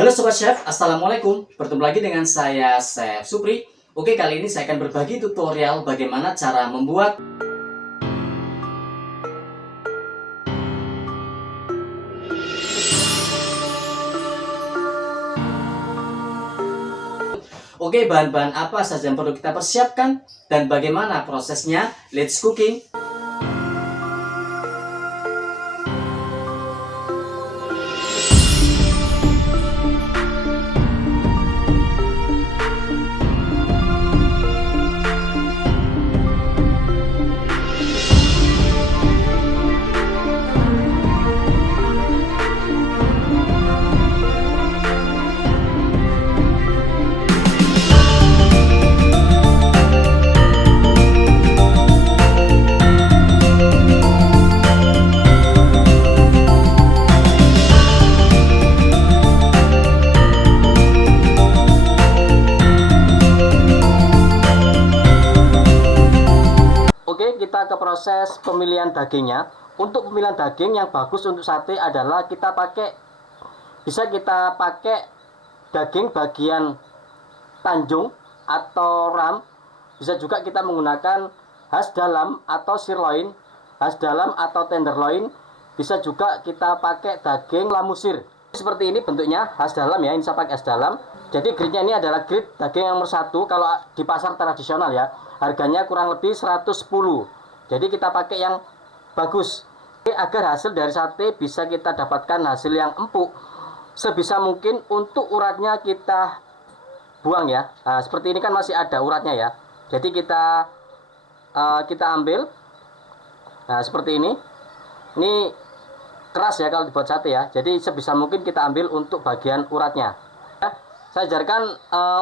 Halo Sobat Chef, Assalamualaikum. Bertemu lagi dengan saya, Chef Supri. Oke, kali ini saya akan berbagi tutorial bagaimana cara membuat bahan-bahan apa saja yang perlu kita persiapkan dan bagaimana prosesnya. Let's cooking. Kita ke proses pemilihan dagingnya. Untuk pemilihan daging yang bagus untuk sate adalah bisa kita pakai daging bagian tanjung atau ram. Bisa juga kita menggunakan khas dalam atau sirloin, khas dalam atau tenderloin. Bisa juga kita pakai daging lamusir. Seperti ini bentuknya, khas dalam ya. Ini saya pakai khas dalam. Jadi grade-nya ini adalah grade daging yang nomor 1 kalau di pasar tradisional ya. Harganya kurang lebih 110. Jadi kita pakai yang bagus. Agar hasil dari sate bisa kita dapatkan hasil yang empuk, sebisa mungkin untuk uratnya kita buang ya. Nah, seperti ini kan masih ada uratnya ya. Jadi kita ambil. Nah, seperti ini. Ini keras ya kalau dibuat sate ya. Jadi sebisa mungkin kita ambil untuk bagian uratnya. Saya ajarkan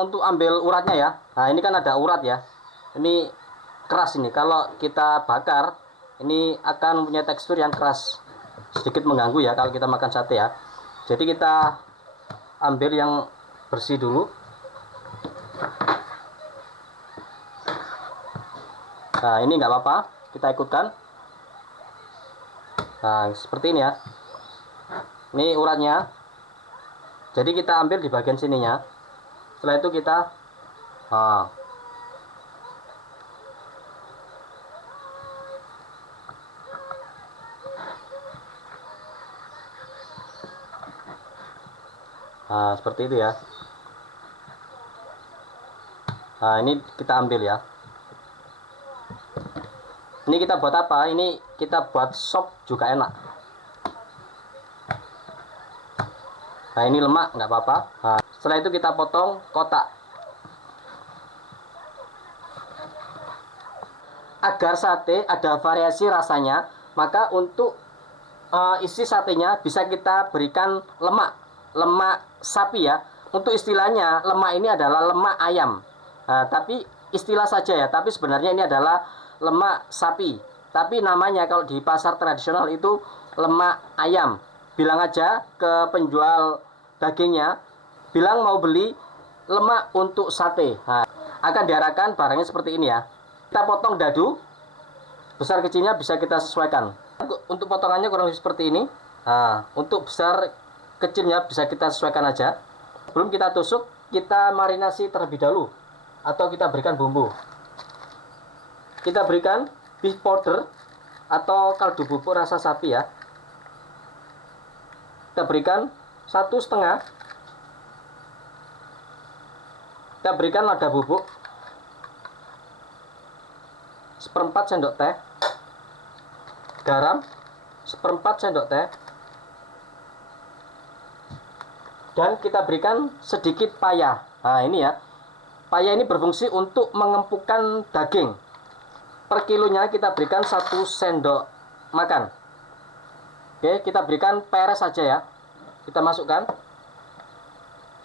untuk ambil uratnya ya. Nah, ini kan ada urat ya. Ini keras ini. Kalau kita bakar, ini akan mempunyai tekstur yang keras, sedikit mengganggu ya kalau kita makan sate ya. Jadi kita ambil yang bersih dulu. Nah, ini nggak apa-apa, kita ikutkan. Nah, seperti ini ya. Ini uratnya. Jadi kita ambil di bagian sininya. Setelah itu kita Nah, seperti itu ya. Nah, ini kita ambil ya. Ini kita buat apa? Ini kita buat sop juga enak. Nah, ini lemak nggak apa-apa. Nah, setelah itu kita potong kotak. Agar sate ada variasi rasanya, maka untuk isi satenya bisa kita berikan lemak sapi ya. Untuk istilahnya lemak ini adalah lemak ayam. Nah, tapi istilah saja ya, tapi sebenarnya ini adalah lemak sapi. Tapi namanya kalau di pasar tradisional itu lemak ayam. Bilang aja ke penjual dagingnya, bilang mau beli lemak untuk sate. Nah, akan diarahkan barangnya seperti ini ya. Kita potong dadu, besar kecilnya bisa kita sesuaikan. Untuk potongannya kurang lebih seperti ini. Nah, untuk besar kecilnya bisa kita sesuaikan aja. Sebelum kita tusuk, kita marinasi terlebih dahulu atau kita berikan bumbu. Kita berikan beef powder atau kaldu bubuk rasa sapi ya. Kita berikan 1,5. Kita berikan lada bubuk 1/4 sendok teh, garam 1/4 sendok teh, dan kita berikan sedikit paya. Nah, ini ya. Paya ini berfungsi untuk mengempukkan daging. Per kilonya kita berikan 1 sendok makan. Oke, kita berikan peres saja ya. Kita masukkan.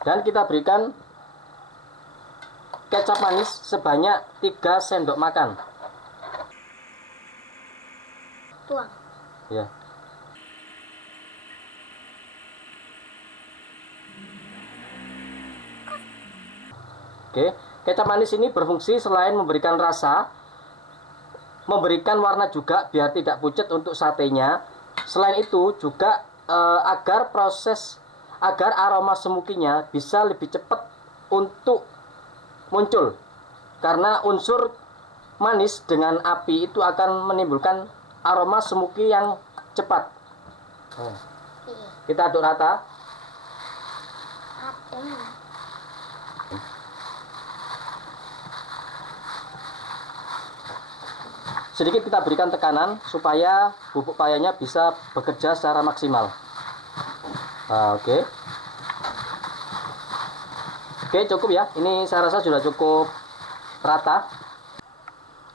Dan kita berikan kecap manis sebanyak 3 sendok makan. Tuang. Ya. Oke, kecap manis ini berfungsi selain memberikan rasa, memberikan warna juga biar tidak pucat untuk satenya. Selain itu juga agar agar aroma smokinya bisa lebih cepat untuk muncul. Karena unsur manis dengan api itu akan menimbulkan aroma smoky yang cepat. Kita aduk rata. Sedikit kita berikan tekanan supaya bubuk payanya bisa bekerja secara maksimal. Oke. Oke, cukup ya. Ini saya rasa sudah cukup rata.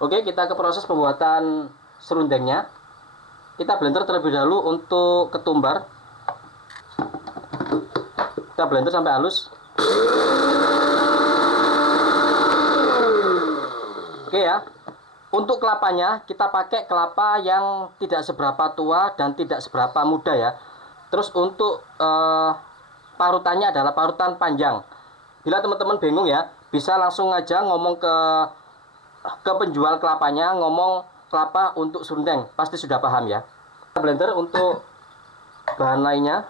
Oke, kita ke proses pembuatan serundengnya. Kita blender terlebih dahulu untuk ketumbar. Kita blender sampai halus. Oke ya. Untuk kelapanya kita pakai kelapa yang tidak seberapa tua dan tidak seberapa muda ya. Terus untuk parutannya adalah parutan panjang. Bila teman-teman bingung ya, bisa langsung aja ngomong ke penjual kelapanya, ngomong kelapa untuk serundeng, pasti sudah paham ya. Kita blender untuk bahan lainnya.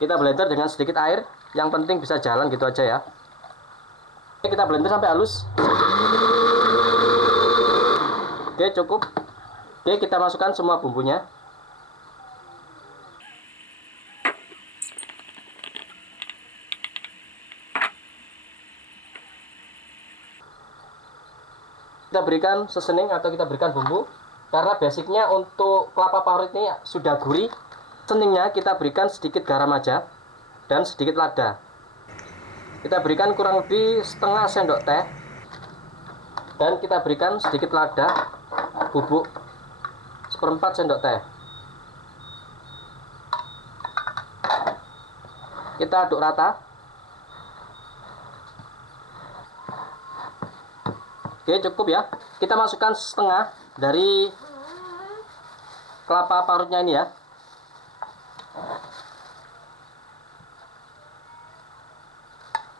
Kita blender dengan sedikit air, yang penting bisa jalan gitu aja ya. Kita blender sampai halus. Oke, cukup. Oke, kita masukkan semua bumbunya. Kita berikan seasoning atau kita berikan bumbu. Karena basicnya untuk kelapa parut ini sudah gurih. Seasoningnya kita berikan sedikit garam aja dan sedikit lada. Kita berikan kurang lebih setengah sendok teh. Dan kita berikan sedikit lada bubuk 1/4 sendok teh. Kita aduk rata. Oke, cukup ya. Kita masukkan setengah dari kelapa parutnya ini ya.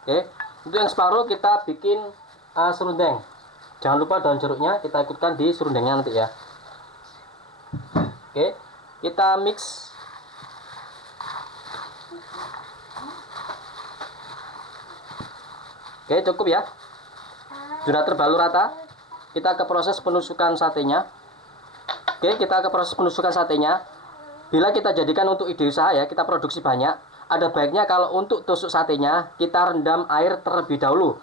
Oke, untuk yang separuh kita bikin serundeng. Jangan lupa daun jeruknya kita ikutkan di serundengnya nanti ya. Oke, kita mix. Oke, cukup ya. Sudah terbalur rata. Kita ke proses penusukan satenya. Oke, kita ke proses penusukan satenya. Bila kita jadikan untuk ide usaha ya, kita produksi banyak. Ada baiknya kalau untuk tusuk satenya kita rendam air terlebih dahulu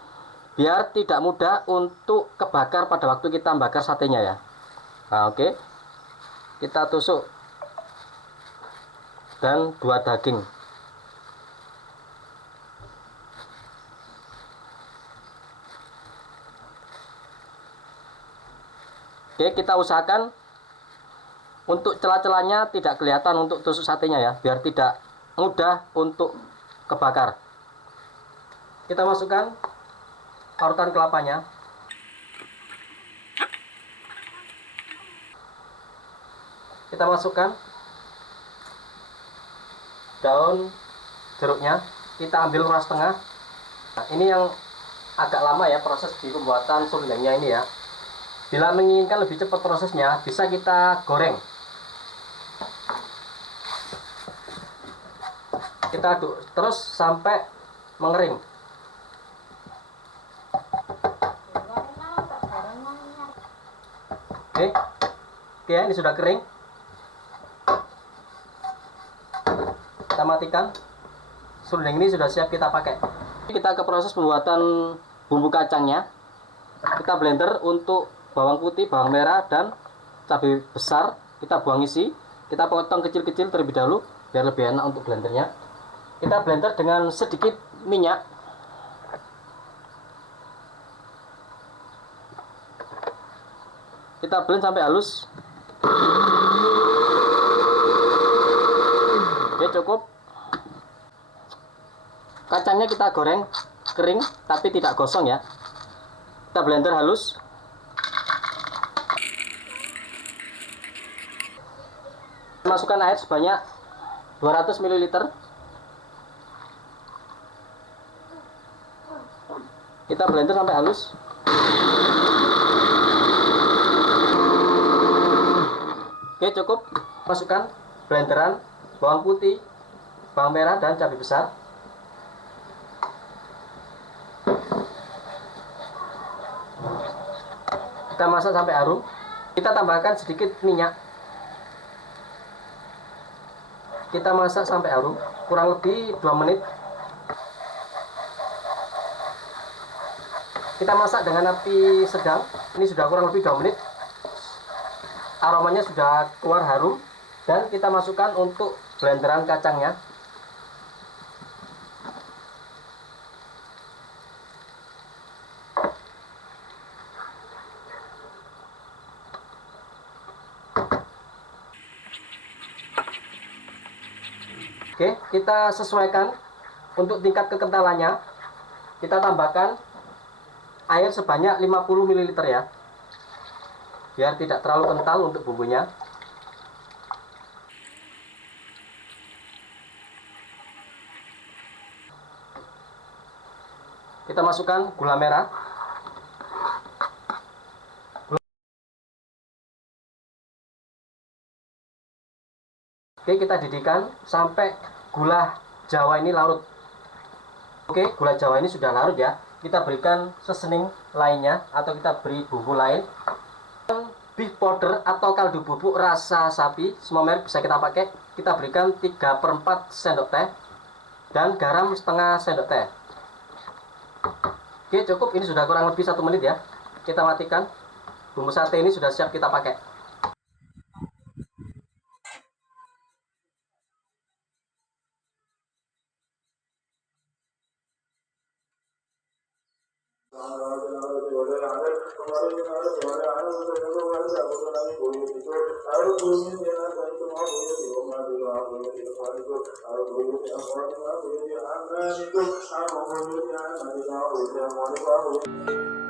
biar tidak mudah untuk kebakar pada waktu kita membakar satenya ya. Nah, oke. Kita tusuk dan 2 daging. Oke, kita usahakan untuk celah-celahnya tidak kelihatan untuk tusuk satenya ya, biar tidak mudah untuk kebakar. Kita masukkan parutan kelapanya. Kita masukkan daun jeruknya. Kita ambil ruas tengah. Nah, ini yang agak lama ya proses di pembuatan serundengnya ini ya. Bila menginginkan lebih cepat prosesnya, bisa kita goreng. Kita aduk terus sampai mengering. Oke, ini sudah kering. Kita matikan. Serundeng ini sudah siap kita pakai. Kita ke proses pembuatan bumbu kacangnya. Kita blender untuk bawang putih, bawang merah, dan cabai besar. Kita buang isi. Kita potong kecil-kecil terlebih dahulu biar lebih enak untuk blendernya. Kita blender dengan sedikit minyak. Kita blend sampai halus. Oke, cukup. Kacangnya kita goreng kering tapi tidak gosong ya. Kita blender halus. Masukkan air sebanyak 200 ml. Kita blender sampai halus. Oke, cukup. Masukkan blenderan bawang putih, bawang merah, dan cabai besar. Kita masak sampai harum. Kita tambahkan sedikit minyak. Kita masak sampai harum, kurang lebih 2 menit. Kita masak dengan api sedang. Ini sudah kurang lebih 2 menit. Aromanya sudah keluar harum. Dan kita masukkan untuk blenderan kacangnya. Oke, kita sesuaikan untuk tingkat kekentalannya. Kita tambahkan air sebanyak 50 ml ya, biar tidak terlalu kental untuk bumbunya. Kita masukkan gula merah. Oke, kita didihkan sampai gula Jawa ini larut. Oke, gula Jawa ini sudah larut ya. Kita berikan seasoning lainnya atau kita beri bumbu lain. Beef powder atau kaldu bubuk rasa sapi, semua merek bisa kita pakai. Kita berikan 3/4 sendok teh dan garam setengah sendok teh. Oke, cukup. Ini sudah kurang lebih 1 menit ya. Kita matikan. Bumbu sate ini sudah siap kita pakai. Aku